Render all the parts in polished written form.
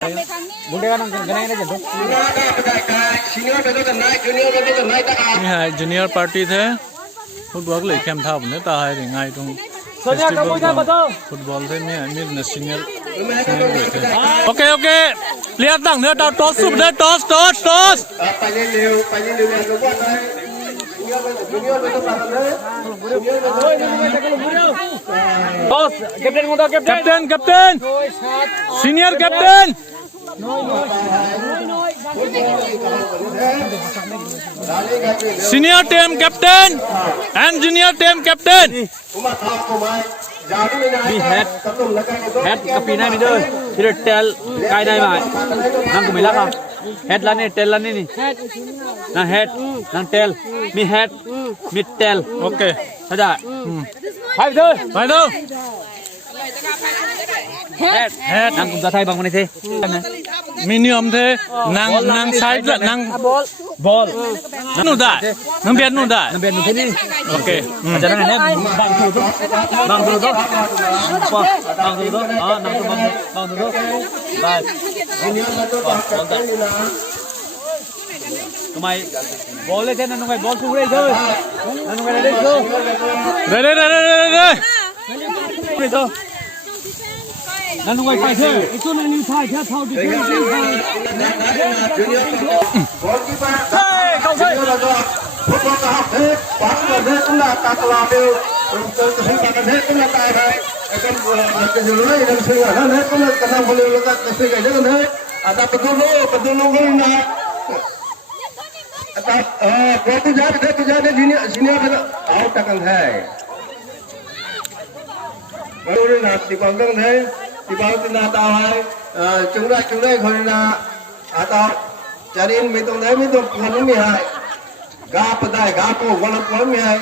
Bunda kan ganay na dyan. junior party थे football ले खेम था अपने ता है रिंगाई तुम फुटबॉल थे मैं सीनियर ओके ओके प्लेयर तंग ने टॉस सुप ने toss captain senior captain Senior team captain and junior team captain. Bi head kapi nai mi doi. Here tell kai nai mai. Nang ku milak ah. Head lan ni tail lan ni. Nang head nang tail. Mi head mi tail. Okay. Ada. Hai doi. Hai đâu? Head nang ku da thai bang ni the. Minimum thế nang side là nang ball nang đã nang biên đã Nang biên thế ni. okay Aja nang head bang tu tu. Bang tu tu. Bang tu tu. Ah nang tu bang tu tu. Bye. Tụi mày ball lên trên, tụi mày ball xuống đây thôi. Tụi mày lên xuống. đây Đây thôi. Tụi mày phải thế. Itu nang ni sai thế thao đi. Không sai. Football là học thế, bóng là thế cũng là các lò đều, thấy bạn thế cũng là tài này, cái gì đấy, đừng suy nghĩ hết cũng là cái nào cũng là cái suy nghĩ đấy thế, ta bắt đầu cái này, ta tôi ra đấy senior cái đó, out ta cần thế, rồi là thì còn cần thế, thì bao nhiêu là tao hay, chúng đây thôi là, tao, cho nên mấy tuần đấy mấy tuần còn nó mì hại. Gap đây gap của con lắm quá mày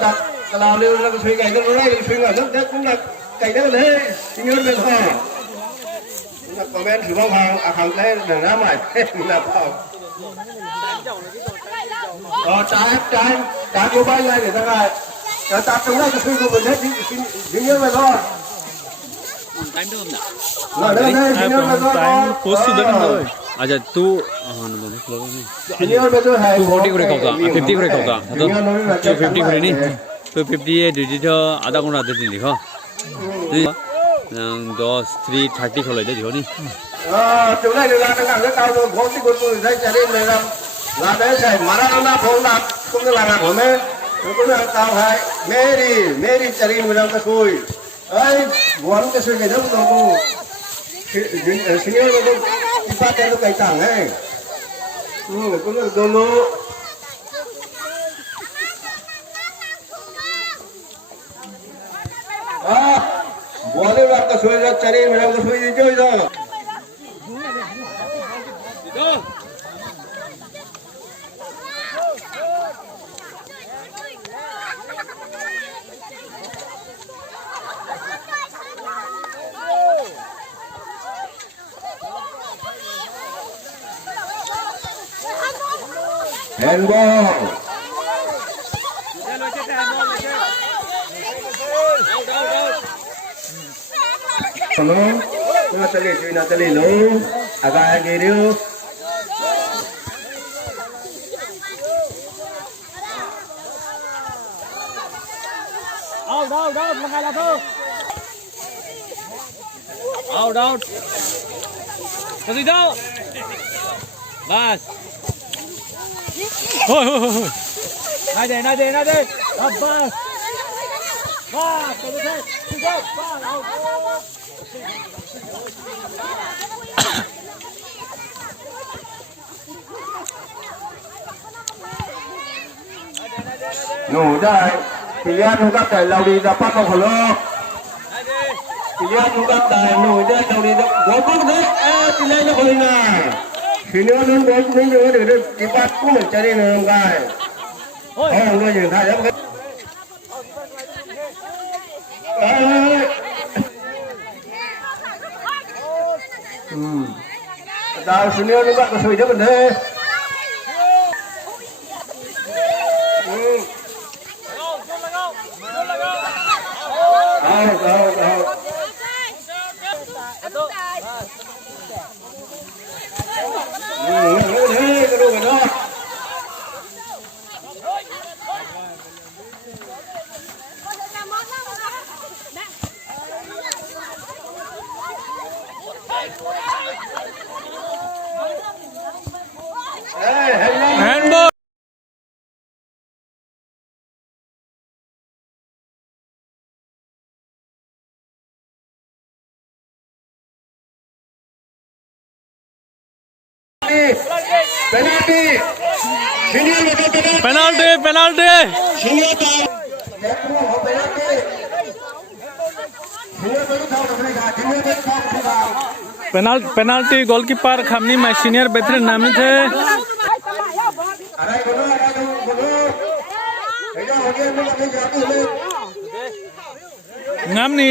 ta làm liều là suy nghĩ cái này suy nghĩ rất cũng là cái đó đấy chính là cái thôi là comment thử bao hàng cái để ra mày mình làm bao trái của bay này để ta này ta trong đây cái suy của mình hết chính là thôi Time đâu không rồi đây time post rồi Aja tu Senior 40 করে খাওয়া 50 করে খাওয়া তো 50 করে নি তো 50 এ digital আধা ঘন্টা দিতে লিখো 10 3 30 খলাই দে দিও নি chỗ này là cái càng cao rồi có cái của đây chạy lên này là đấy chạy Maradona phong là cũng là của mẹ cũng là cao hai Mary chạy lên mình cái xuôi ấy muốn cái xuôi cái đó cũng senior nó đi phát cái cái cẳng ấy cũng là đồ lô muốn đi vào cái xuôi ra chạy lên mình cái xuôi đi chơi rồi handball nó sẽ lấy chuyện nào sẽ lấy luôn cái gì điêu đâu một ngày là thôi đâu có gì đâu bas thôi Này đây bas bas cái gì thế nổ đây thì ra chúng ta phải lau đi ra bắt vào lô thì ra chúng ta phải nổi đây lau đi ra bố cũng thế thì lên nó hồi này thì nữa nó bố cũng nữa để cái bắt cũng được chơi đi nữa không gai không nuôi gì thay lắm tao xin nữa nó bắt cái suy cho mình thế แฮนด์บอล penalty senior बेटा penalty penalty senior था left में हो penalty senior बेटा था उठेगा senior बेटा था उठेगा पेनल्टी गोलकीपर खामनी माय सीनियर बेथरे नामी थे अरे बोलो बेटा हो गया मैं अपने जाती हूं नामनी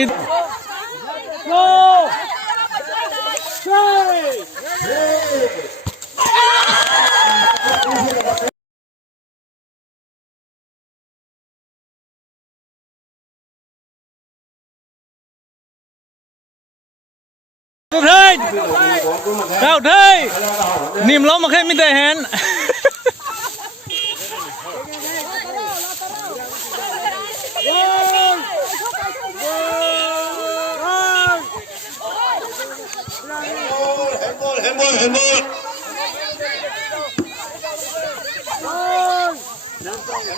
Cao thế niềm lắm mà khen mi tệ hẹn handball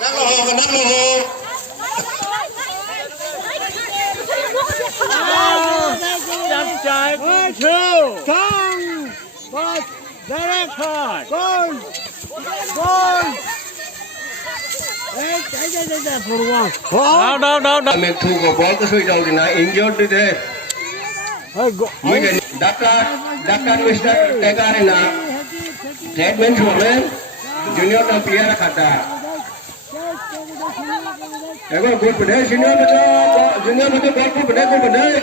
nắm lô Chăm trái two come but direct card goal đâu mình thu của bóng cái suy đầu thì là injured đi thế mình cái đáp ra Mr. Tega này là treatment xuống lên junior là player là khát cái con good vấn đề junior mà ball good vấn đề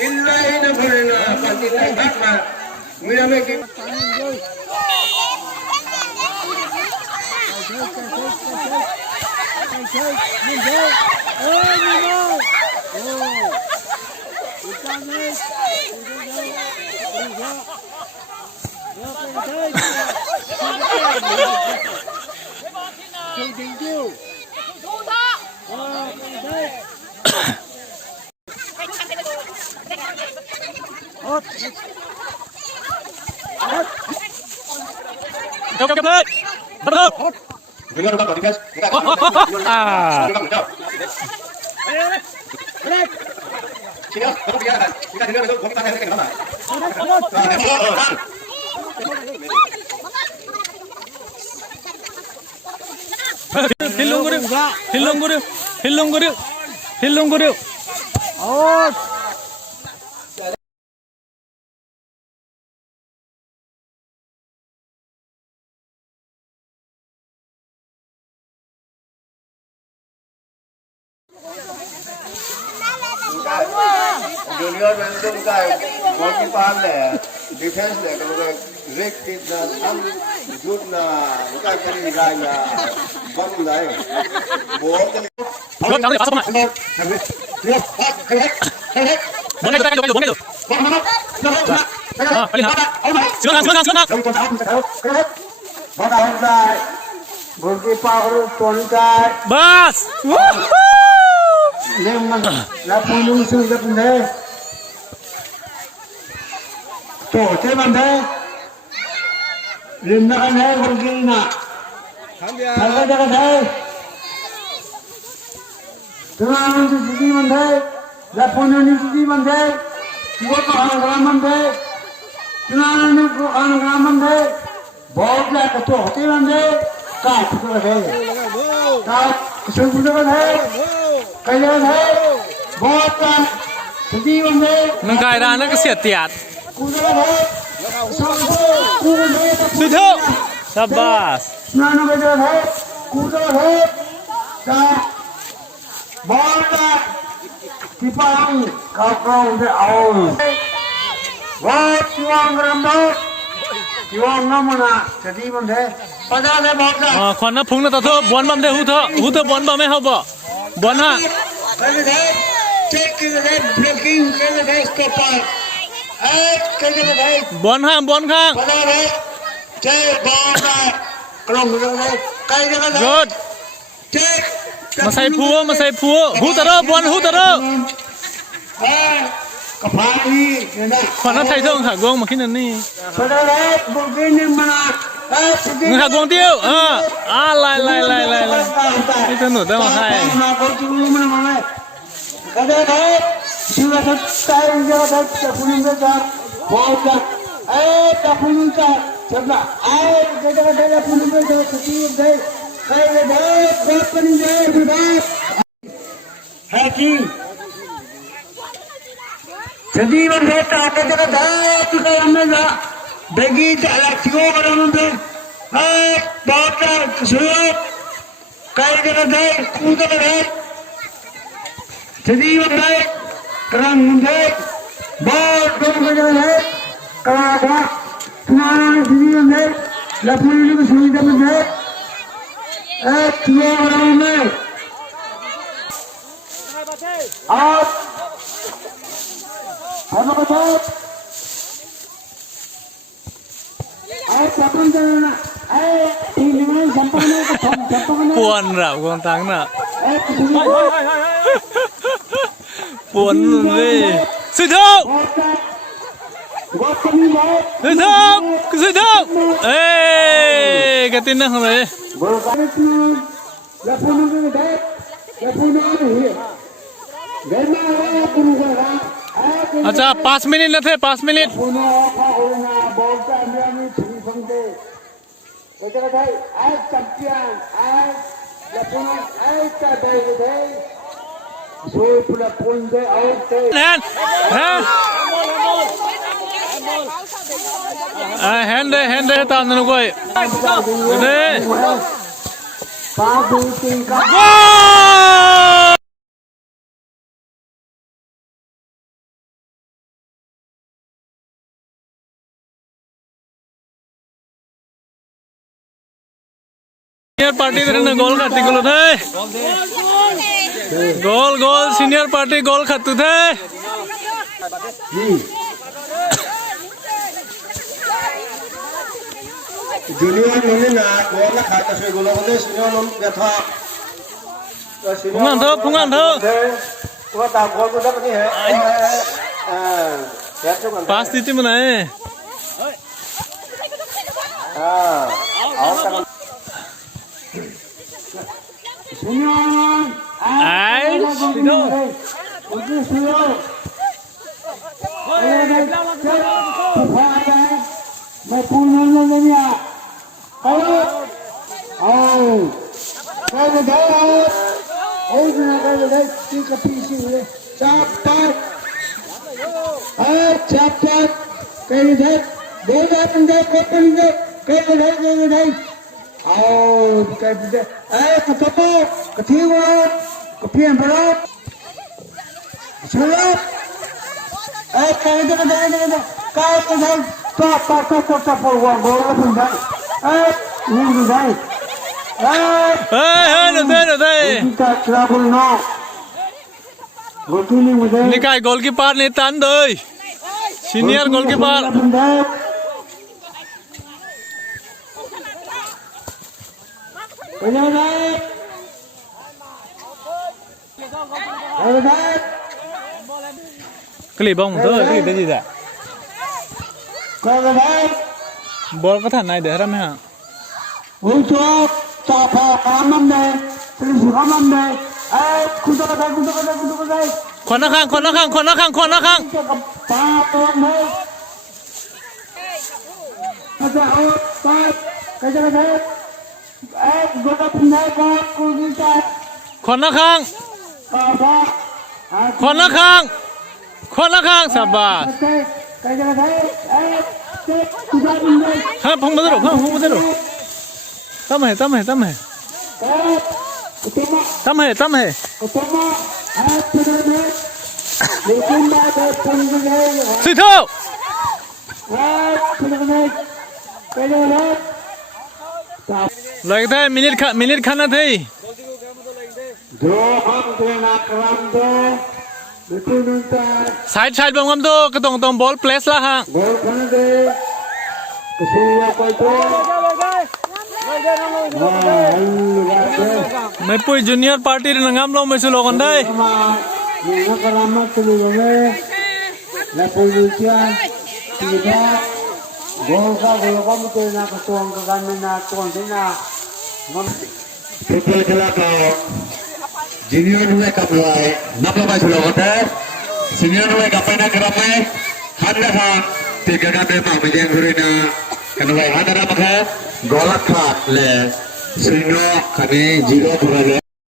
Inlain na pala pantitan bakma minamay ki Cập lên bắt đầu Junior udah kau Senior, kamu biarkan. Kita junior itu kita tanya ke mana? Hilung guru. Out. Junior itu kan goalkeeper le, defense le, kalau red tip na, shoot na, bukan cari gaya, baru dah. Ball kan. Jangan pasang mana. Boleh tu. Paling hak. Silakan. Bawah goalkeeper tonkai. Bas. Lemon, lapun lusuh ke benda. Tu, cakap benda. Lemna kan hai, goalkeeper. Kalau jangan hai. Tuan itu sisi benda. Lapun ini sisi benda. Buat orang benda. Tuan itu orang benda. Bawa ke tu, cakap benda. Kau tu hai. Kau kesulitan kan hai. Kaya hai, bota, jadi benda. Nengkai dah nak kesiat tiat. Kuda hai, kuda. Sudah. Sabas. Nana benda hai, kuda hai. Kah, bota, tipang, kau dah awal. Wah, tiang rambut, tiang nama jadi benda. Pada le bota. Kau nak phung nak tahu, buan bam deh, hu tu buan bam eh haba. Buan ha. check के लिए breaking के लिए stopper के लिए bón hàng बना रहे check ball này còn rồi cái जगह good check mà say phua hút taro bón hút taro cái phải này còn nó thay thương hả gong mà khi nào nè bana rहे booking नहीं बना người hả gong tiêu lại cái tên nổi tên mà hay cái đấy siapa sekarang jawab telephone mereka bawa telephone mereka coba kita telephone mereka kecil deh kayak deh berapa nih deh haki jadi mereka apa cara dah tu kayak mana bagi tak kio orang tu bawa kesulitan kayak cara deh kuda deh jadi mereka kerang muda, bor kerang muda, kerang apa? Tuan sini muda, lapun ini sudah muda, tuan orang muda, apa kata? Siapa yang ini mana siapa mana? buồn rạo con tăng nè buồn đi sư thượng ê cái tin năng này अच्छा 5 minute न थे 5 minute hand đây tao nó quay đây senior party terus gol khati gulo thay gol senior party gol khatu thay junior noni na gol na khata se gol ko senior non betha phungan tho वो ता gall को जब नहीं है पास दीती मनाए मैं पूर्ण नहीं आ Nikai goalkeeper ni tan doi senior goalkeeper clip bông thôi clip cái gì vậy ball có thằng này để ra hả khoan nó khang sabar ha phong bắt đầu tâm hề sư thượng लगता है minute खाना थे Side side bang ngam tu ketong ball place lah ha. Mai pui junior party rin ngam lo mai sulo kon dai. Football खेला का junior नुए cup लाए नपला by सुलो होता है senior नुए cup ना करम में हाथ लगा tiga kan memang menjeng surina kan baik hadapan maka golak le senior kami 0 berada